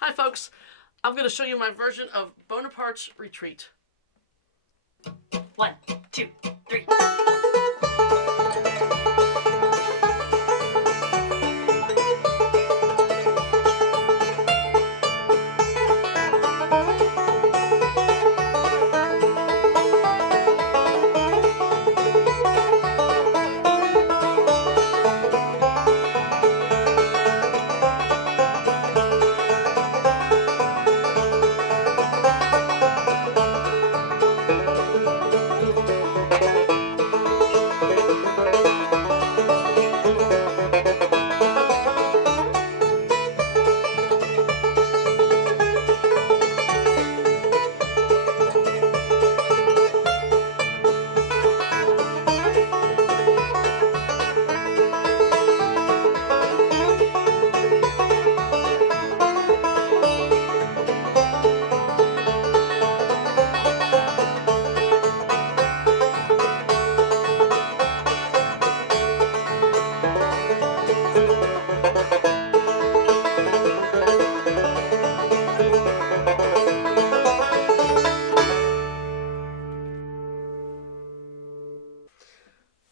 Hi folks, I'm going to show you my version of Bonaparte's Retreat. 1, 2, 3.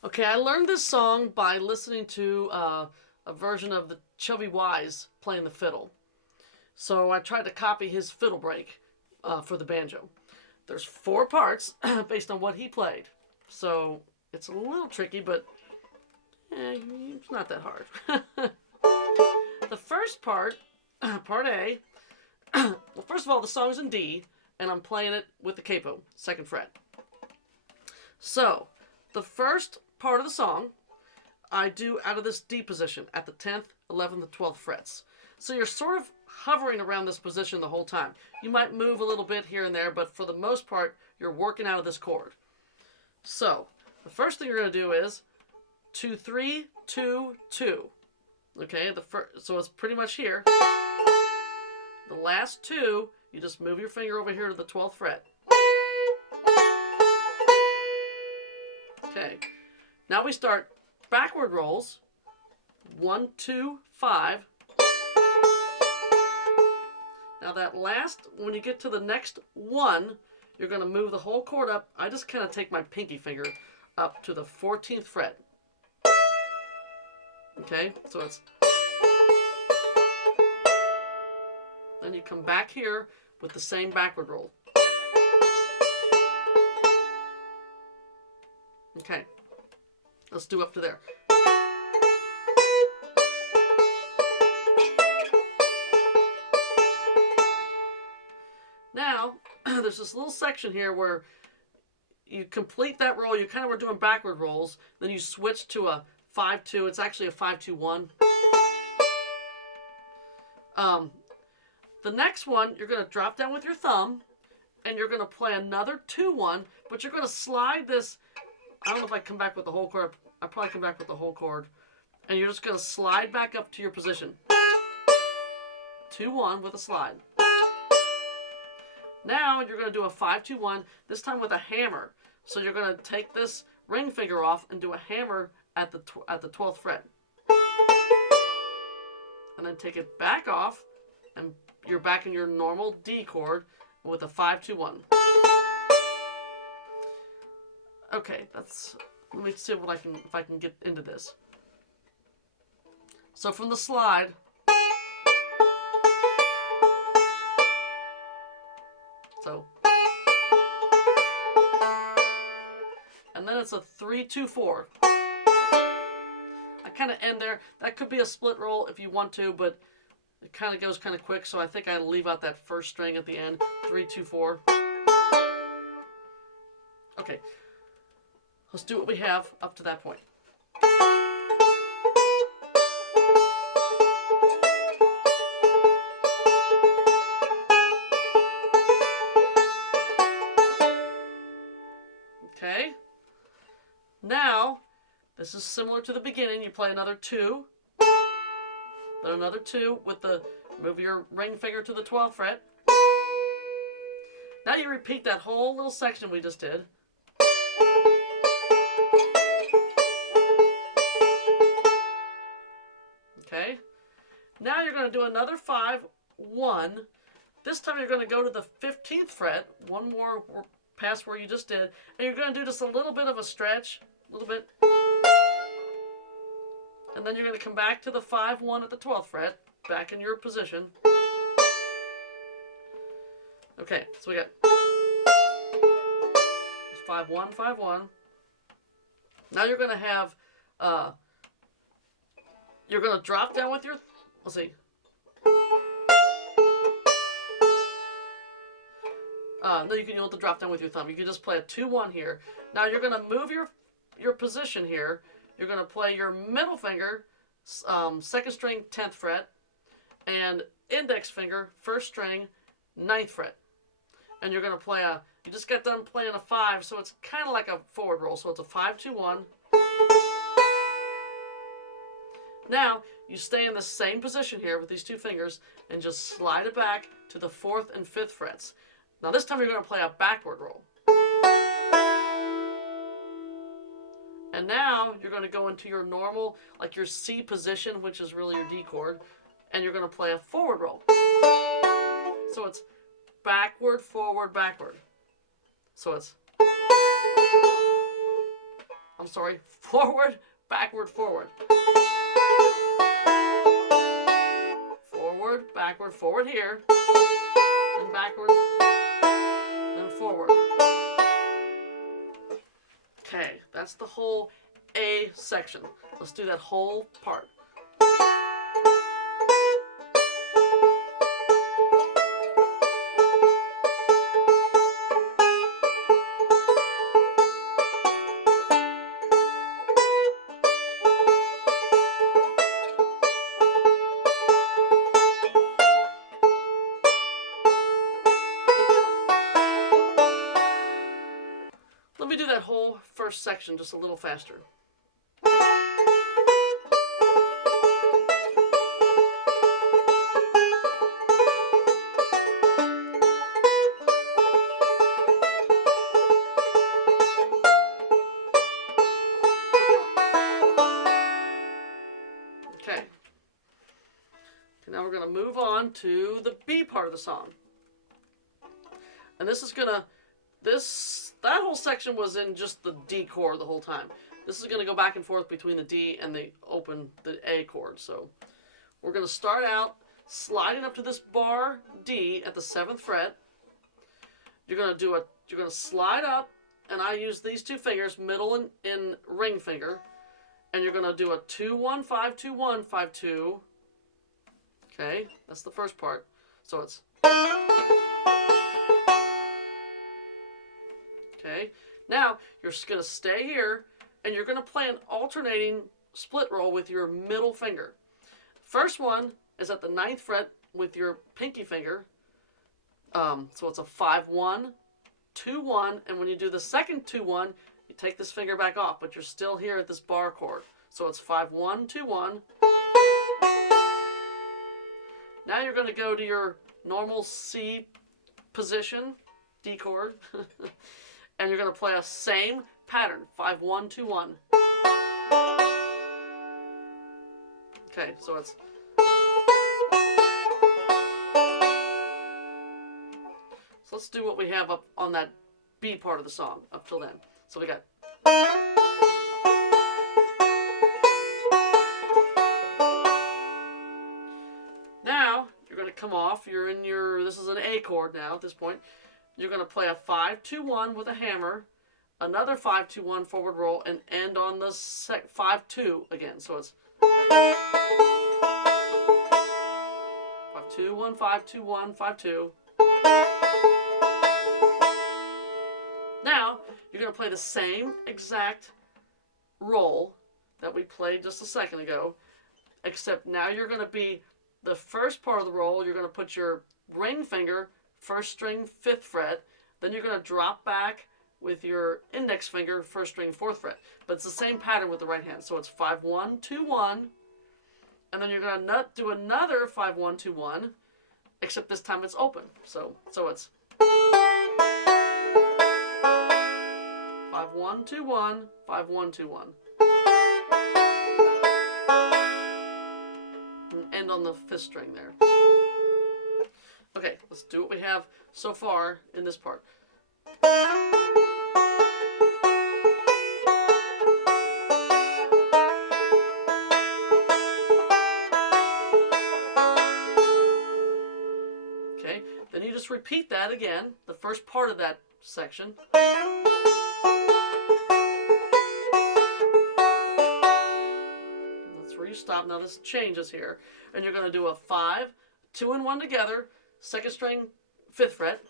Okay, I learned this song by listening to a version of the Chubby Wise playing the fiddle. So I tried to copy his fiddle break for the banjo. There's 4 parts based on what he played. So it's a little tricky, but it's not that hard. The first part, part A, well, first of all, the song's in D, and I'm playing it with the capo, 2nd fret. So, the first part of the song, I do out of this D position at the 10th, 11th, and 12th frets. So you're sort of hovering around this position the whole time. You might move a little bit here and there, but for the most part, you're working out of this chord. So, the first thing you're going to do is 2, 3, 2, 2. Okay, so it's pretty much here. The last 2, you just move your finger over here to the 12th fret. Okay, now we start backward rolls. 1, 2, 5. Now that last, when you get to the next 1, you're going to move the whole chord up. I just kind of take my pinky finger up to the 14th fret. Okay, so it's... Then you come back here with the same backward roll. Okay, let's do up to there. Now, there's this little section here where you complete that roll. You kind of were doing backward rolls. Then you switch to a 5-2. It's actually a 5-2-1. The next one, you're going to drop down with your thumb, and you're going to play another 2-1, but you're going to slide this. I don't know if I come back with the whole chord. I probably come back with the whole chord. And you're just going to slide back up to your position. 2-1 with a slide. Now you're going to do a 5-2-1, this time with a hammer. So you're going to take this ring finger off and do a hammer at the 12th fret. And then take it back off, and you're back in your normal D chord with a 5-2-1. Okay, let me see what if I can get into this. So from the slide, and then it's a 3-2-4. I kind of end there. That could be a split roll if you want to, but it kind of goes kind of quick, so I think I leave out that first string at the end. 3-2-4. Okay, let's do what we have up to that point. Okay, now this is similar to the beginning. You play another 2, then another 2 with move your ring finger to the 12th fret. Now you repeat that whole little section we just did. Okay, Now you're going to do another 5 1. This time you're going to go to the 15th fret, one more past where you just did, and you're going to do just a little bit of a stretch, a little bit, and then you're going to come back to the 5-1 at the 12th fret, back in your position. Okay, so we got 5-1, 5-1. Now you're going to have, you're going to drop down with your, let's see. No, you don't have to drop down with your thumb. You can just play a 2-1 here. Now you're going to move your position here. You're going to play your middle finger, 2nd string, 10th fret, and index finger, 1st string, 9th fret. And you're going to play you just got done playing a 5, so it's kind of like a forward roll. So it's a 5-2-1. Now, you stay in the same position here with these 2 fingers and just slide it back to the 4th and 5th frets. Now this time you're going to play a backward roll. And now you're going to go into your normal, like your C position, which is really your D chord, and you're going to play a forward roll. So it's backward, forward, backward. So it's, I'm sorry, forward, backward, forward. Forward, backward, forward here, then backward, then forward. Okay, that's the whole A section. Let's do that whole part. Let me do that whole first section just a little faster. Okay. Now we're going to move on to the B part of the song. And this is going to, that whole section was in just the D chord the whole time. This is going to go back and forth between the D and the A chord. So we're going to start out sliding up to this bar D at the 7th fret. You're going to slide up, and I use these 2 fingers, middle and ring finger, and you're going to do a 2-1, 5-2-1, 5-2. Okay, that's the first part. So it's, okay. Now, you're going to stay here, and you're going to play an alternating split roll with your middle finger. First one is at the 9th fret with your pinky finger. So it's a 5-1, 2-1, and when you do the second 2-1, you take this finger back off, but you're still here at this bar chord. So it's 5-1, 2-1. Now you're going to go to your normal C position, D chord, and you're going to play a same pattern, 5-1, 2-1. Okay, so it's, so let's do what we have up on that B part of the song up till then. So we got, now you're going to come off, you're in your, this is an A chord now at this point. You're going to play a 5-2-1 with a hammer, another 5-2-1 forward roll, and end on the 5-2 again. So it's 5-2-1, 5-2-1, 5-2. Now, you're going to play the same exact roll that we played just a second ago, except now you're going to be the first part of the roll, you're going to put your ring finger, 1st string, 5th fret, then you're going to drop back with your index finger, 1st string, 4th fret. But it's the same pattern with the right hand. So it's 5-1, 2-1, and then you're going to do another 5-1, 2-1, except this time it's open. So it's 5-1, 2-1, 5-1, 2-1. And end on the 5th string there. have so far in this part. Okay, then you just repeat that again, the first part of that section. That's where you stop. Now this changes here. And you're going to do a 5, 2 and 1 together, 2nd string, 5th fret.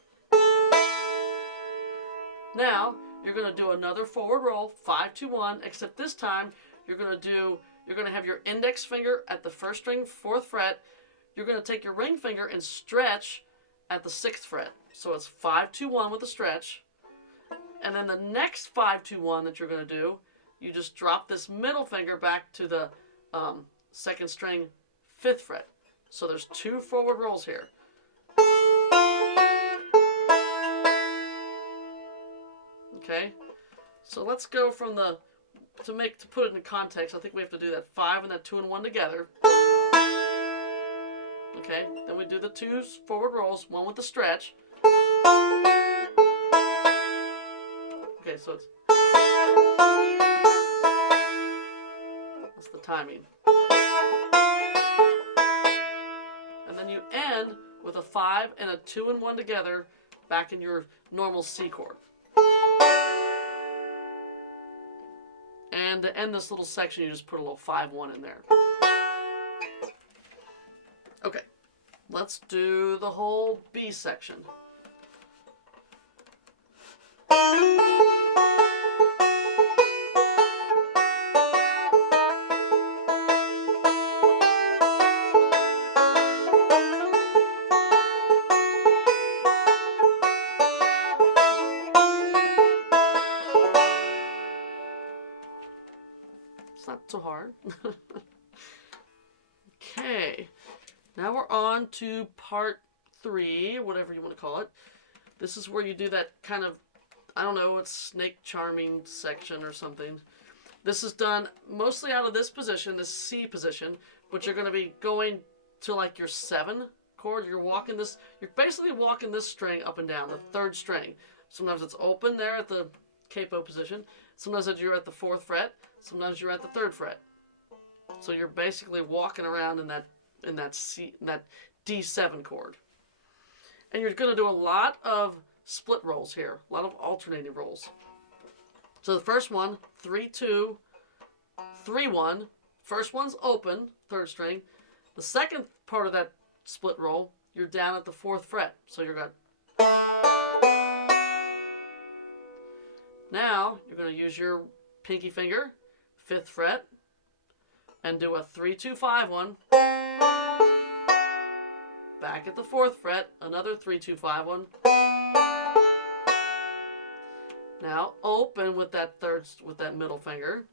Now you're going to do another forward roll, 5, 2, 1, except this time you're going to have your index finger at the 1st string, 4th fret. You're going to take your ring finger and stretch at the 6th fret. So it's 5, 2, 1 with a stretch. And then the next 5, 2, 1 that you're going to do, you just drop this middle finger back to the 2nd string, 5th fret. So there's 2 forward rolls here. Okay, so let's go from to put it in context, I think we have to do that 5 and that 2 and 1 together. Okay, then we do the 2 forward rolls, 1 with the stretch. Okay, so it's, that's the timing. And then you end with a 5 and a 2 and 1 together back in your normal C chord. And to end this little section, you just put a little 5, 1 in there. Okay, let's do the whole B section. It's not so hard. Okay, now we're on to part 3, whatever you want to call it. This is where you do that kind of, I don't know, it's snake charming section or something. This is done mostly out of this position, this C position, but you're going to be going to like your 7 chord. You're basically walking this string up and down, the 3rd string. Sometimes it's open there at the capo position. Sometimes you're at the 4th fret. Sometimes you're at the 3rd fret. So you're basically walking around in that D7 chord. And you're going to do a lot of split rolls here, a lot of alternating rolls. So the first one, 3, 2, 3, 1. First one's open, 3rd string. The second part of that split roll, you're down at the 4th fret. So you're going. Now you're going to use your pinky finger, 5th fret, and do a 3, 2, 5, 1. Back at the 4th fret, another 3, 2, 5, 1. Now open with that middle finger,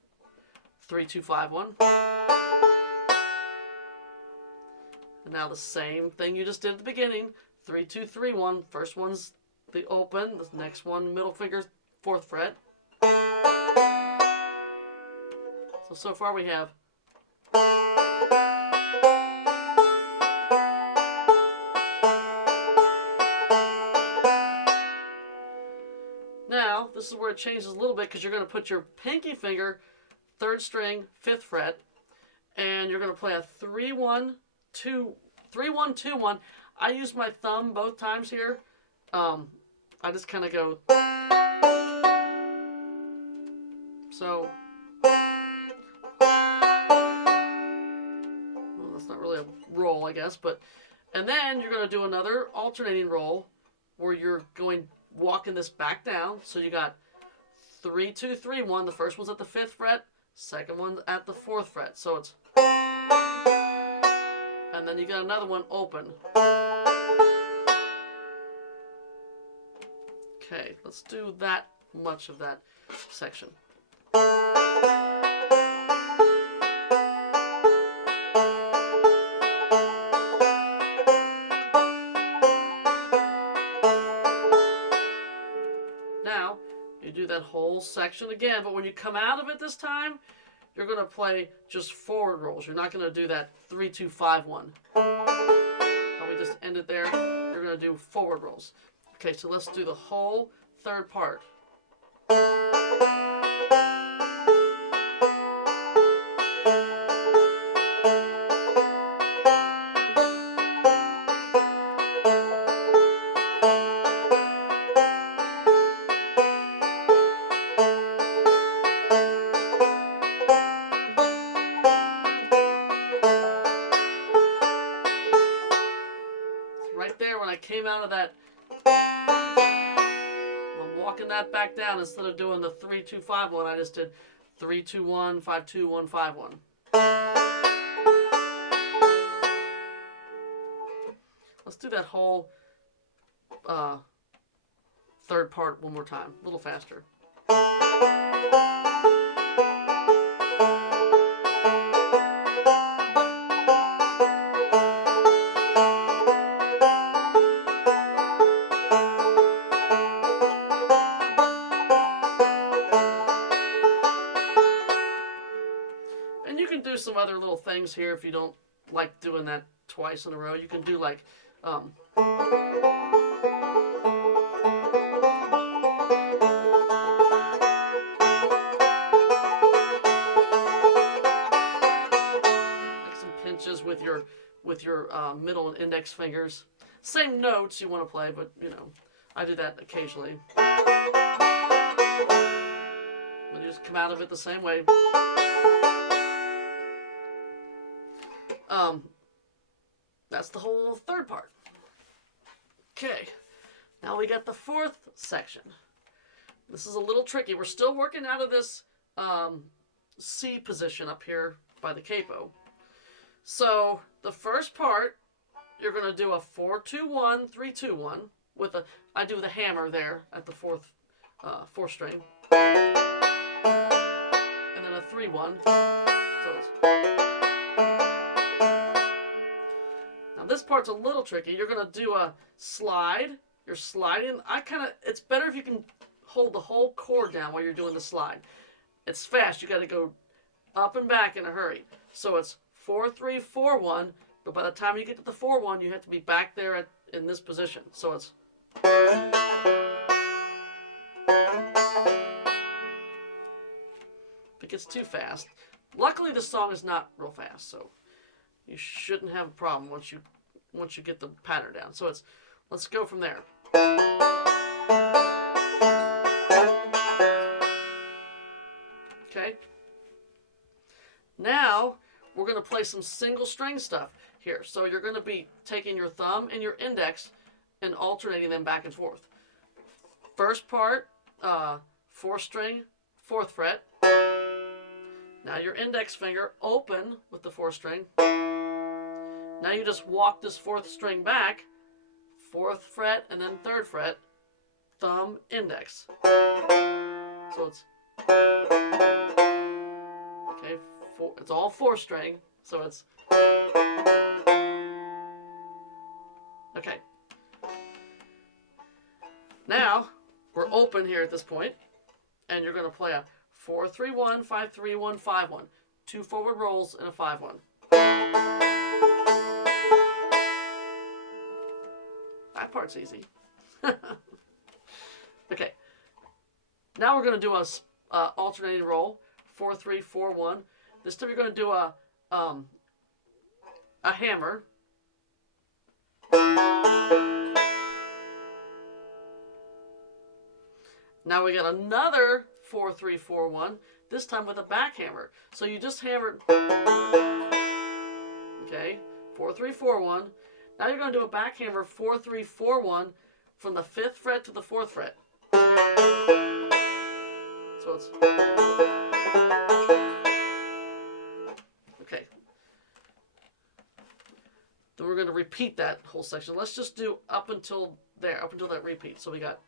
3, 2, 5, 1. And now the same thing you just did at the beginning, 3, 2, 3, 1. First one's the open, the next one middle finger, 4th fret. So far we have. Now, this is where it changes a little bit because you're going to put your pinky finger, 3rd string, 5th fret, and you're going to play a 3, 1, 2, 3, 1, 2, 1. I use my thumb both times here. I just kind of go. So, well, that's not really a roll, I guess, but, and then you're going to do another alternating roll where you're walking this back down. So you got 3, 2, 3, 1. The first one's at the 5th fret, second one's at the 4th fret. So it's, and then you got another one open. Okay, let's do that much of that section. Now, you do that whole section again, but when you come out of it this time, you're going to play just forward rolls. You're not going to do that 3, 2, 5, 1. How we just ended there. You're going going to do forward rolls. Okay, so let's do the whole third part. Right there, when I came out of that, I'm walking that back down. Instead of doing the 3-2-5-1, I just did 3-2-1, 5-2-1, 5-1. Let's do that whole third part one more time, a little faster. And you can do some other little things here if you don't like doing that twice in a row. You can do like some pinches with your middle and index fingers. Same notes you want to play, but you know, I do that occasionally. But you just come out of it the same way. That's the whole third part. Okay, now we got the fourth section. This is a little tricky. We're still working out of this C position up here by the capo. So the first part, you're going to do a 4-2-1, 3-2-1 with a. I do the hammer there at the fourth string, and then a 3-1. So it's. Now this part's a little tricky. You're going to do a slide. You're sliding. It's better if you can hold the whole chord down while you're doing the slide. It's fast. You got to go up and back in a hurry. So it's 4-3-4-1, but by the time you get to the 4-1, you have to be back there in this position. So it's. If it gets too fast. Luckily, the song is not real fast, so you shouldn't have a problem once you get the pattern down. So it's. Let's go from there. Okay. Now we're going to play some single string stuff here. So you're going to be taking your thumb and your index and alternating them back and forth. First part, 4th string, 4th fret. Now your index finger open with the 4th string. Now you just walk this 4th string back, 4th fret and then 3rd fret, thumb, index. So it's. Okay, it's all 4th string, so it's. Okay. Now, we're open here at this point, and you're going to play a 4-3-1, 5-3-1, 5-1. 2 forward rolls and a 5-1. That part's easy. Okay. Now we're going to do a alternating roll, 4-3-4-1. This time you're going to do a hammer. Now we got another 4-3-4-1, this time with a back hammer. So you just hammer. Okay, 4-3-4-1. Now you're going to do a back hammer 4-3-4-1 from the 5th fret to the 4th fret. So it's. Okay. Then we're going to repeat that whole section. Let's just do up until there, up until that repeat. So we got.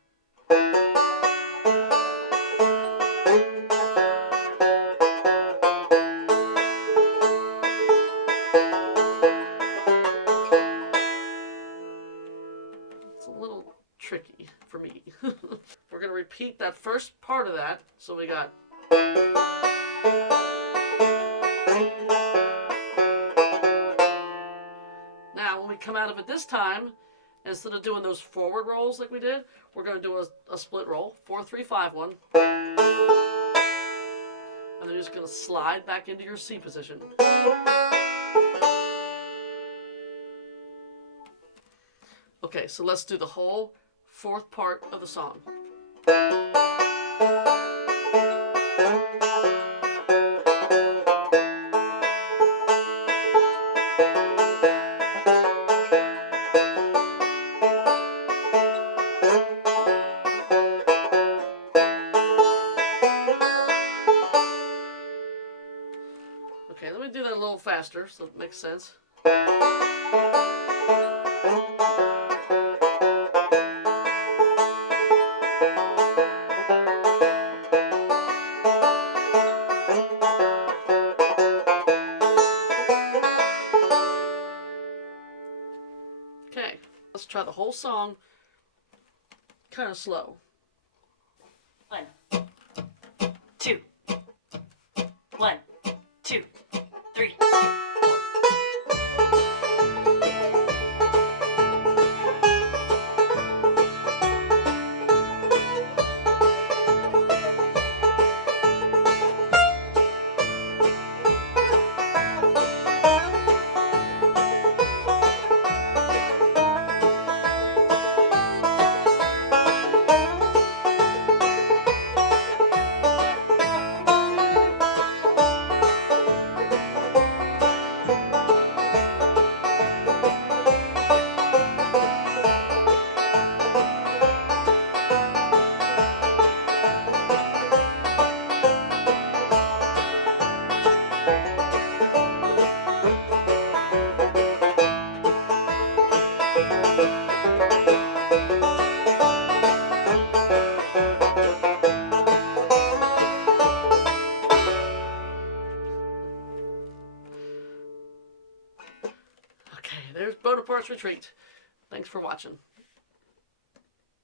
It's a little tricky for me. We're going to repeat that first part of that. So we got. Now, when we come out of it this time, instead of doing those forward rolls like we did, we're going to do a split roll. 4, 3, 5, 1. And then you're just going to slide back into your C position. Okay, so let's do the whole fourth part of the song. Okay, let me do that a little faster so it makes sense. Okay, let's try the whole song kind of slow. 1, 2, 1, 2, 3. Okay, there's Bonaparte's Retreat. Thanks for watching.